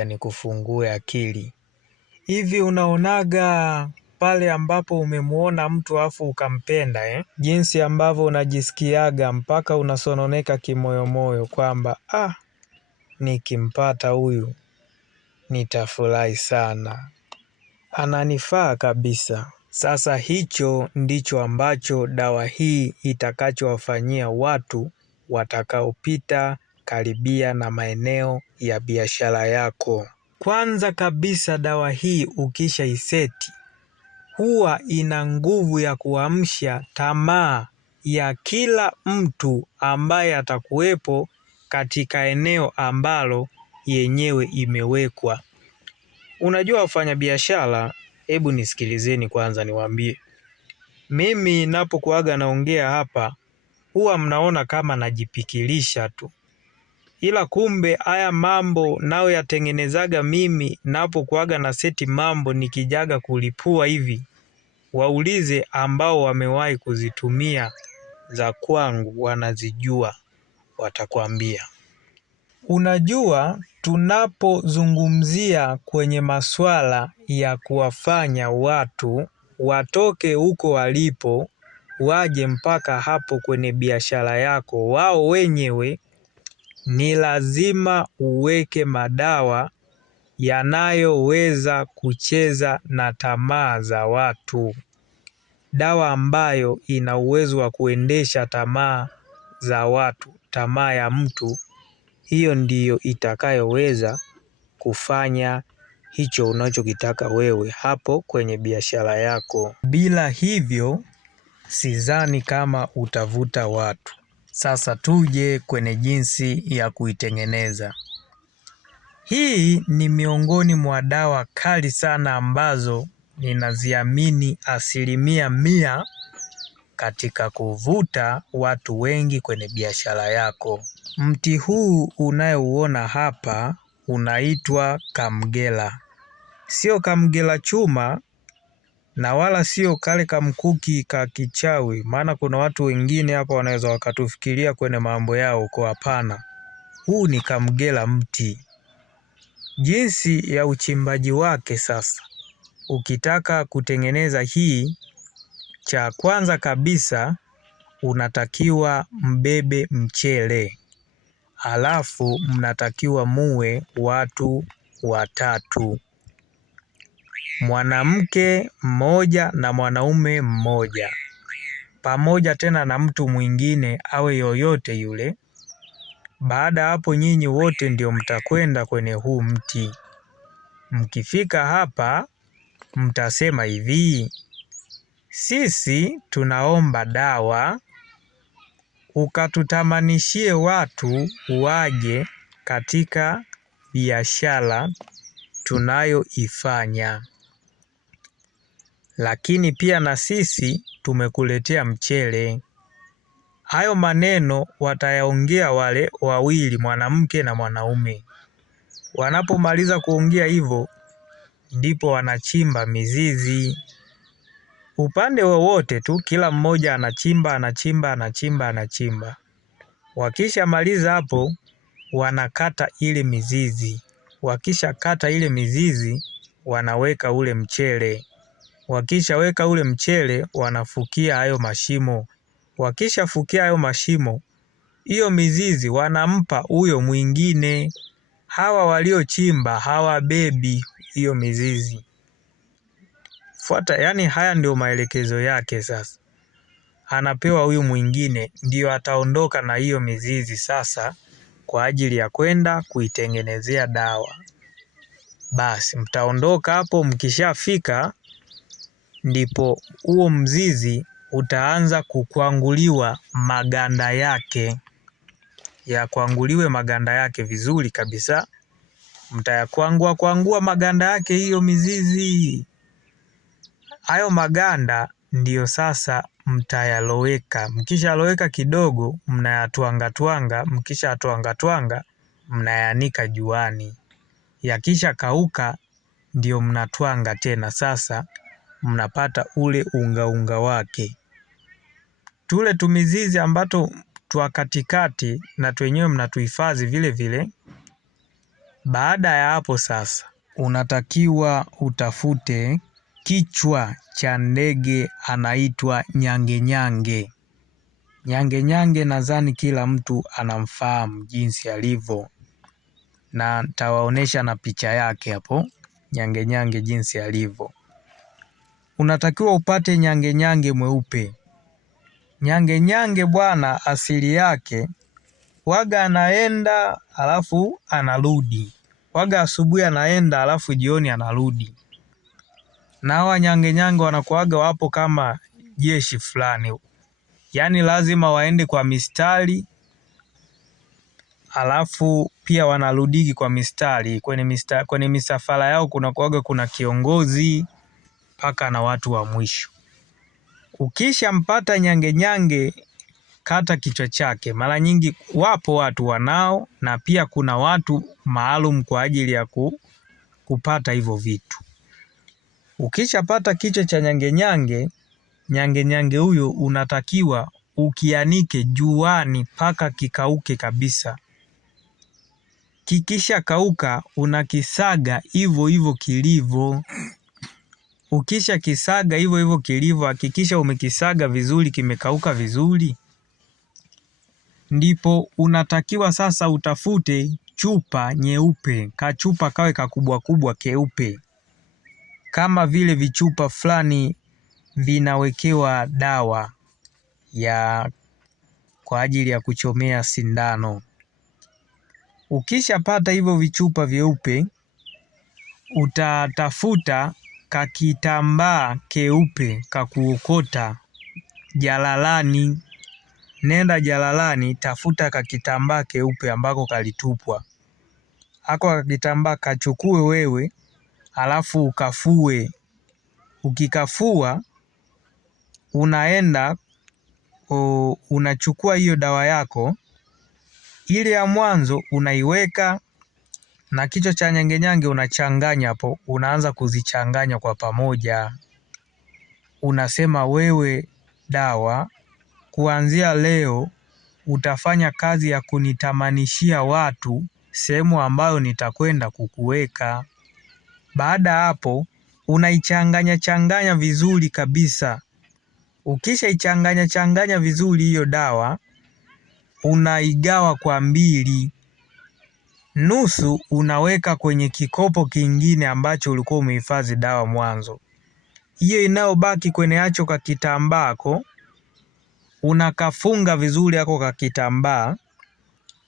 ngoja nikufungue akili. Hivi unaonaga pale ambapo umemuona mtu afu ukampenda jinsi ambavyo unajisikiaga mpaka unasononeka kimoyomoyo kwamba nikimpata huyu nitafurahi sana, ananifaa kabisa. Sasa hicho ndicho ambacho dawa hii itakachowafanyia watu watakaopita karibia na maeneo ya biashara yako. Kwanza kabisa, dawa hii ukisha iseti huwa ina nguvu ya kuamsha tamaa ya kila mtu ambaye atakuwepo katika eneo ambalo yenyewe imewekwa. Unajua wafanyabiashara, hebu nisikilizeni kwanza niwaambie. Mimi napokuaga naongea hapa huwa mnaona kama najipikilisha tu. Ila kumbe haya mambo nao yatengenezaga mimi napokuaga na seti mambo nikijaga kulipua hivi. Waulize ambao wamewahi kuzitumia za kwangu, wanazijua, watakwambia. Unajua, tunapozungumzia kwenye masuala ya kuwafanya watu watoke huko walipo waje mpaka hapo kwenye biashara yako wao wenyewe, ni lazima uweke madawa yanayoweza kucheza na tamaa za watu. Dawa ambayo ina uwezo wa kuendesha tamaa za watu, tamaa ya mtu, hiyo ndiyo itakayoweza kufanya hicho unachokitaka wewe hapo kwenye biashara yako. Bila hivyo sidhani kama utavuta watu. Sasa tuje kwenye jinsi ya kuitengeneza. Hii ni miongoni mwa dawa kali sana ambazo ninaziamini 100% katika kuvuta watu wengi kwenye biashara yako. Mti huu unayouona hapa unaitwa kamgela. Sio kamgela chuma na wala sio kale kamkuki ka kichawi, maana kuna watu wengine hapa wanaweza wakatufikiria kwenye mambo yao. Kwa hapana, huu ni kamgela mti. Jinsi ya uchimbaji wake sasa, ukitaka kutengeneza hii, cha kwanza kabisa unatakiwa mbebe mchele. Halafu mnatakiwa muwe watu watatu. Mwanamke mmoja na mwanaume mmoja. Pamoja tena na mtu mwingine awe yoyote yule. Baada hapo nyinyi wote ndio mtakwenda kwenye huu mti. Mkifika hapa mtasema hivi: sisi tunaomba dawa ukatutamanishie watu waje katika biashara tunayoifanya, lakini pia na sisi tumekuletea mchele. Hayo maneno watayaongea wale wawili, mwanamke na mwanaume. Wanapomaliza kuongea hivyo, ndipo wanachimba mizizi upande wowote tu, kila mmoja anachimba. Wakisha maliza hapo, wanakata ile mizizi. Wakisha kata ile mizizi, wanaweka ule mchele. Wakisha weka ule mchele, wanafukia hayo mashimo. Wakisha fukia hayo mashimo, hiyo mizizi wanampa huyo mwingine. Hawa waliochimba hawabebi hiyo mizizi. Fuata, yani haya ndio maelekezo yake. Sasa anapewa huyu mwingine, ndio ataondoka na hiyo mizizi sasa kwa ajili ya kwenda kuitengenezea dawa. Basi mtaondoka hapo, mkishafika ndipo huo mzizi utaanza kukwanguliwa maganda yake. Yakwanguliwe maganda yake vizuri kabisa. Mtayakwangua maganda yake, hiyo mizizi. Hayo maganda ndiyo sasa mtayaloweka. Mkishaloweka kidogo, mnayatwanga. Mkishatwanga, mnayanika juani. Yakisha kauka, ndio mnatwanga tena. Sasa mnapata ule unga wake. Tule tumizizi ambato twa katikati na twenyewe mnatuhifadhi vile vile. Baada ya hapo sasa, unatakiwa utafute kichwa cha ndege anaitwa nyange-nyange. Nyange-nyange nadhani kila mtu anamfahamu jinsi alivyo, na nitawaonesha na picha yake hapo nyange-nyange jinsi alivyo. Unatakiwa upate nyange-nyange mweupe. Nyange-nyange bwana, asili yake waga anaenda alafu anarudi, waga asubuhi anaenda alafu jioni anarudi. Na hawa nyange-nyange wanakuwaga wapo kama jeshi fulani, yaani lazima waende kwa mistari, alafu pia wanarudiki kwa mistari. Kwenye misafara yao kunakuwaga kuna kiongozi mpaka na watu wa mwisho. Ukisha mpata nyange-nyange, kata kichwa chake. Mara nyingi wapo watu wanao, na pia kuna watu maalum kwa ajili ya kupata hivyo vitu. Ukisha pata kichwa cha nyange-nyange, nyange-nyange huyo unatakiwa ukianike juani mpaka kikauke kabisa. Kikisha kauka unakisaga hivyo hivyo kilivyo. Ukisha kisaga hivyo hivyo kilivyo, hakikisha umekisaga vizuri, kimekauka vizuri. Ndipo unatakiwa sasa utafute chupa nyeupe, kachupa kawe kakubwa kubwa keupe, kama vile vichupa fulani vinawekewa dawa kwa ajili ya kuchomea sindano. Ukishapata hivyo vichupa vyeupe, utatafuta kakitambaa keupe kakuokota jalalani. Nenda jalalani, tafuta kakitambaa keupe ambako kalitupwa. Hako kakitambaa kachukue wewe, alafu ukafue. Ukikafua, unaenda unachukua hiyo dawa yako, ile ya mwanzo unaiweka na kichwa cha nyange-nyange unachanganya hapo, unaanza kuzichanganya kwa pamoja. Unasema, wewe dawa, kuanzia leo utafanya kazi ya kunitamanishia watu sehemu ambayo nitakwenda kukuweka. Baada hapo unaichanganya changanya vizuri kabisa. Ukisha ichanganya changanya vizuri hiyo dawa, unaigawa kwa mbili. Nusu unaweka kwenye kikopo kingine ambacho ulikuwa umehifadhi dawa mwanzo. Hiyo inayobaki kwenye hacho kakitambako, unakafunga vizuri hako kakitambaa,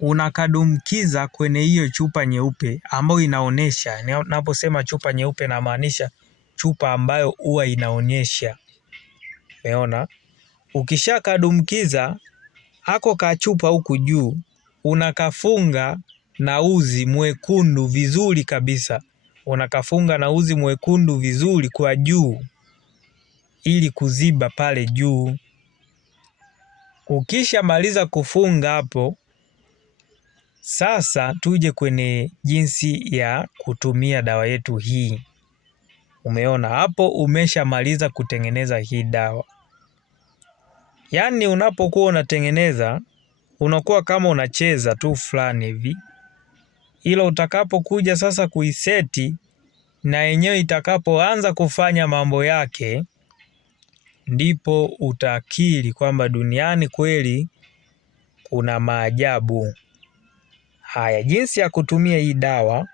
unakadumkiza kwenye hiyo chupa nyeupe ambayo inaonesha. Naposema chupa nyeupe namaanisha chupa ambayo huwa inaonyesha. Umeona? Ukisha kadumkiza hako kachupa huku juu, unakafunga na uzi mwekundu vizuri kabisa. Unakafunga na uzi mwekundu vizuri kwa juu, ili kuziba pale juu. Ukisha maliza kufunga hapo, sasa tuje kwenye jinsi ya kutumia dawa yetu hii. Umeona hapo, umesha maliza kutengeneza hii dawa. Yaani unapokuwa unatengeneza, unakuwa kama unacheza tu fulani hivi. Ila utakapokuja sasa kuiseti na yenyewe itakapoanza kufanya mambo yake, ndipo utakiri kwamba duniani kweli kuna maajabu. Haya, jinsi ya kutumia hii dawa,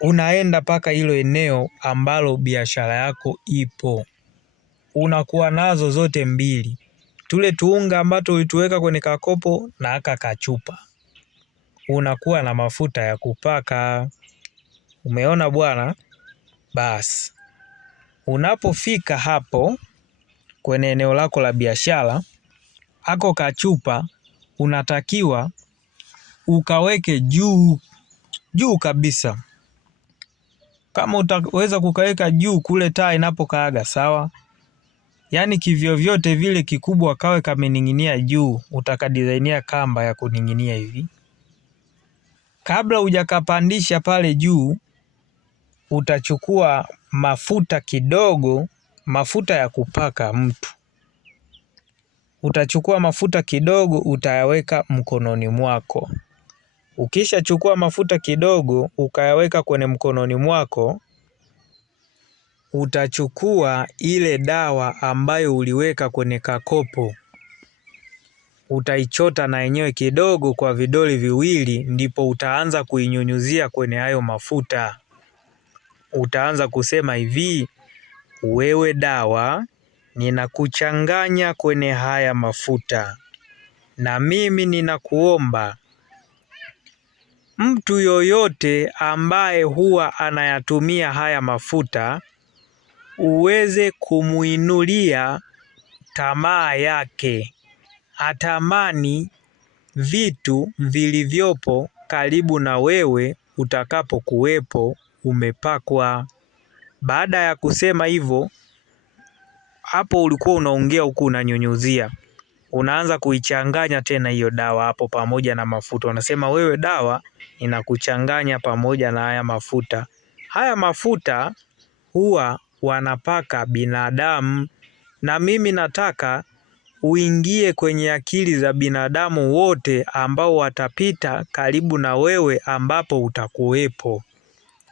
unaenda mpaka hilo eneo ambalo biashara yako ipo. Unakuwa nazo zote mbili, tule tuunga ambato ulituweka kwenye kakopo na aka kachupa. Unakuwa na mafuta ya kupaka. Umeona bwana? Basi unapofika hapo kwenye eneo lako la biashara, hako kachupa unatakiwa ukaweke juu kabisa. Kama utaweza kukaweka juu kule taa inapokaaga sawa. Yaani kivyovyote vile kikubwa kawe kamening'inia juu, utakadizainia kamba ya kuning'inia hivi. Kabla hujakapandisha pale juu, utachukua mafuta kidogo, mafuta ya kupaka mtu. Utachukua mafuta kidogo utayaweka mkononi mwako. Ukishachukua mafuta kidogo ukayaweka kwenye mkononi mwako, utachukua ile dawa ambayo uliweka kwenye kakopo, utaichota na yenyewe kidogo kwa vidole viwili, ndipo utaanza kuinyunyuzia kwenye hayo mafuta. Utaanza kusema hivi: wewe dawa, ninakuchanganya kwenye haya mafuta, na mimi ninakuomba mtu yoyote ambaye huwa anayatumia haya mafuta uweze kumuinulia tamaa yake, atamani vitu vilivyopo karibu na wewe utakapokuwepo umepakwa. Baada ya kusema hivyo, hapo ulikuwa unaongea huku unanyunyuzia, unaanza kuichanganya tena hiyo dawa hapo pamoja na mafuta. Unasema wewe dawa, inakuchanganya pamoja na haya mafuta. Haya mafuta huwa wanapaka binadamu, na mimi nataka uingie kwenye akili za binadamu wote ambao watapita karibu na wewe ambapo utakuwepo.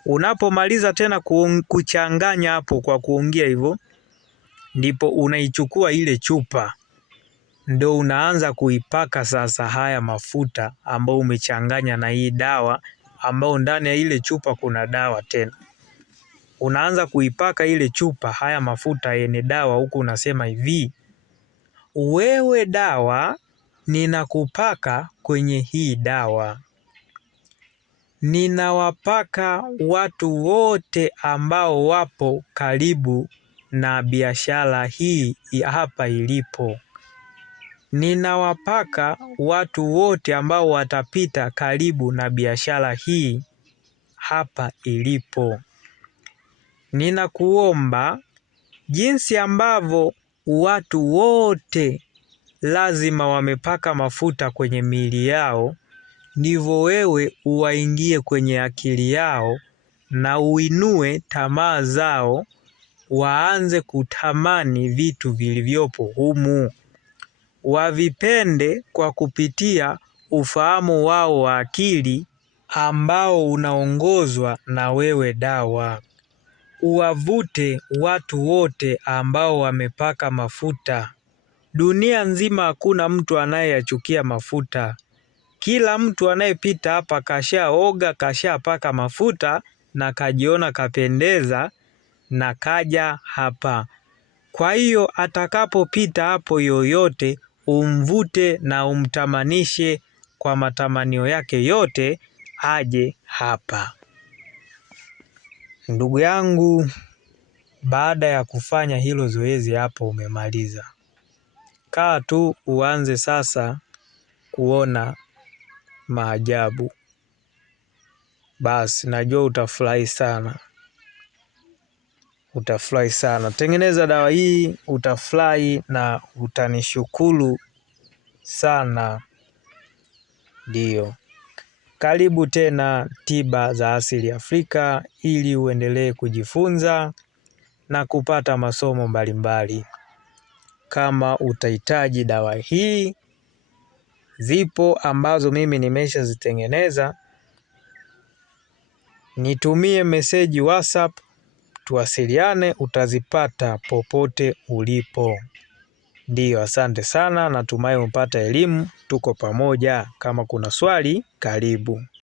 Unapomaliza tena kuchanganya hapo kwa kuongea hivyo, ndipo unaichukua ile chupa, ndo unaanza kuipaka sasa haya mafuta ambao umechanganya na hii dawa, ambao ndani ya ile chupa kuna dawa tena. Unaanza kuipaka ile chupa haya mafuta yenye dawa, huku unasema hivi: wewe dawa, ninakupaka kwenye hii dawa. Ninawapaka watu wote ambao wapo karibu na biashara hii hapa ilipo. Ninawapaka watu wote ambao watapita karibu na biashara hii hapa ilipo. Ninakuomba, jinsi ambavyo watu wote lazima wamepaka mafuta kwenye miili yao, ndivyo wewe uwaingie kwenye akili yao na uinue tamaa zao, waanze kutamani vitu vilivyopo humu, wavipende kwa kupitia ufahamu wao wa akili ambao unaongozwa na wewe dawa. Uwavute watu wote ambao wamepaka mafuta. Dunia nzima hakuna mtu anayeyachukia mafuta. Kila mtu anayepita hapa kashaoga, kashapaka mafuta na kajiona kapendeza na kaja hapa. Kwa hiyo atakapopita hapo yoyote, umvute na umtamanishe kwa matamanio yake yote aje hapa. Ndugu yangu, baada ya kufanya hilo zoezi hapo umemaliza. Kaa tu uanze sasa kuona maajabu. Basi najua utafurahi sana. Utafurahi sana. Tengeneza dawa hii, utafurahi na utanishukuru sana. Ndio. Karibu tena Tiba za Asili Afrika, ili uendelee kujifunza na kupata masomo mbalimbali. Kama utahitaji dawa hii, zipo ambazo mimi nimeshazitengeneza. Nitumie meseji WhatsApp, tuwasiliane, utazipata popote ulipo. Ndiyo, asante sana, natumai umepata elimu, tuko pamoja. Kama kuna swali, karibu.